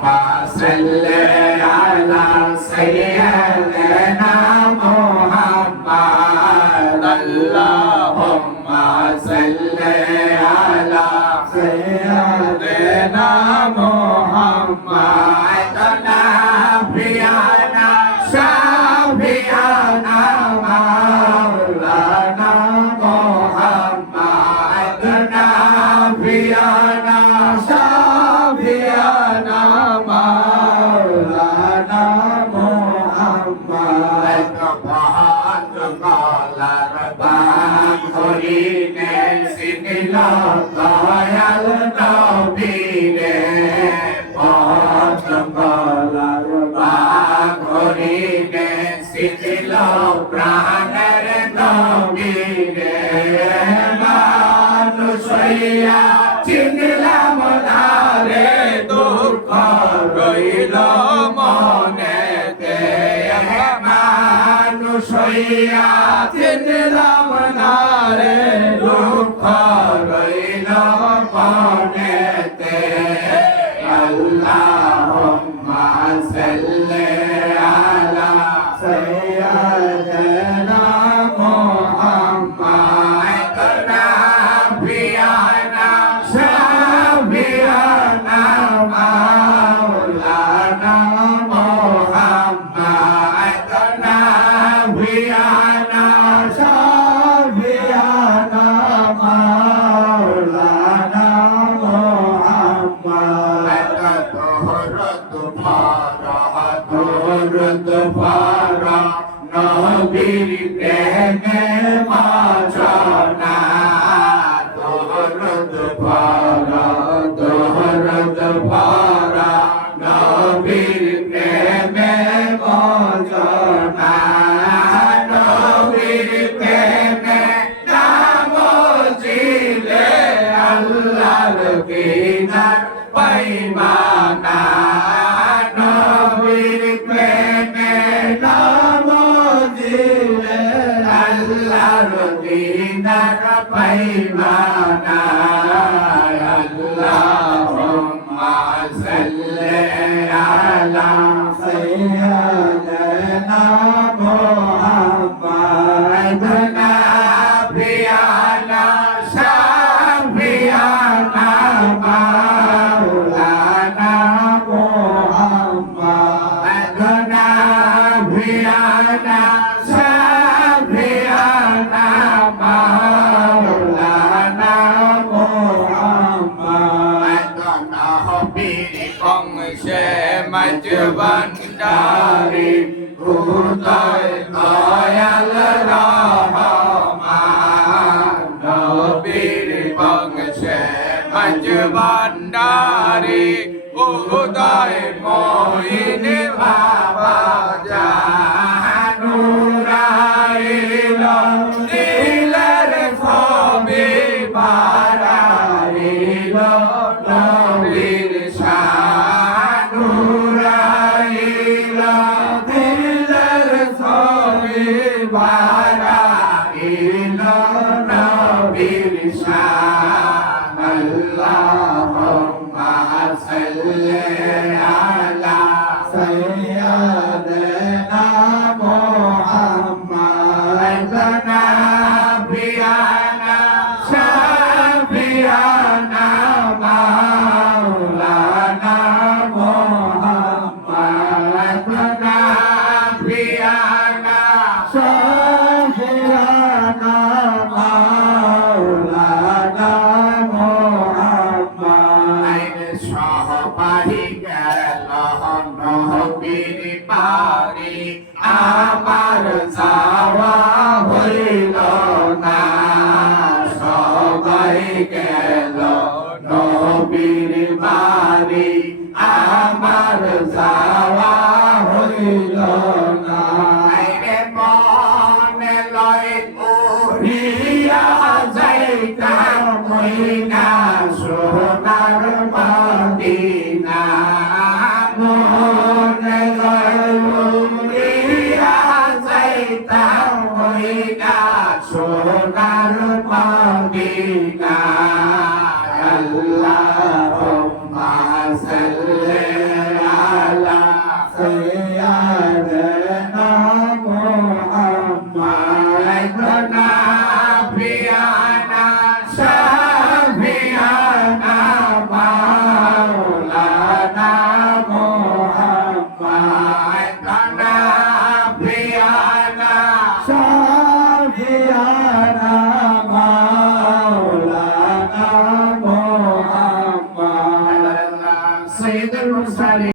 صل على سيدنا محمد اللهم صل على سيدنا محمد نبينا شفيعنا مولانا محمد نبينا شفيعنا مولانا محمد كفاك قالر باك হরিণে সিনিল দয়াল নবীরে পথ গলার বাক হরিণে সিনিল প্রাণের নবীরে মানুষ হইয়া চিনলাম না রে দুঃখ রইল মনেতে মানুষ হইয়া চিনলাম না রে দুঃখ রইল মনেতে আল্লাহুম্মা সাল্লি আলা সাইয়্যিদিনা মুহাম্মাদ নাবিয়ানা শাফিয়ানা মাওলানা মুহাম্মাদ নাবিয়ানা শাফিয়ানা মাওলানা মুহাম্মাদ দরুদ পড়ো নবীর প্রেমে মাঝনা দরুদ পড়ো নবীর প্রেমে মাঝনা নবীর প্রেমে নাম জিলে আল্লাহর দিদার পাইবানা নবীর প্রেমে নাম জিলে আল্লাহর দিদার পাইবানা আল্লাহুম্মা সাল্লি আলা সাইয়্যিদিনা মুহাম্মাদ নাবিয়ানা শাফিয়ানা মাওলানা মুহাম্মাদ নাবিয়ানা শাফিয়ানা মাওলানা মুহাম্মাদ নবীর বংশে মজবন্দারি উদয় দয়াল রহমান নবীর বংশে মজবন্দারি উদয় মহিন বাবা জানুরাইল নীলের ছবি বাড়াইল নবীর শানুরাইল নীলের ছবি বাড়াইল নবীর শান আল্লাহুম্মা সাল্লি আলা সাইয়্যিদিনা মুহাম্মাদ নাবিয়ানা শাফিয়ানা মাওলানা মুহাম্মাদ নাবিয়ানা শাফিয়ানা মাওলানা মুহাম্মাদ সহবাহি গেল নবীর পারি আমার যাওয়া হইল না সবাই গেল নবীর বাড়ি আমার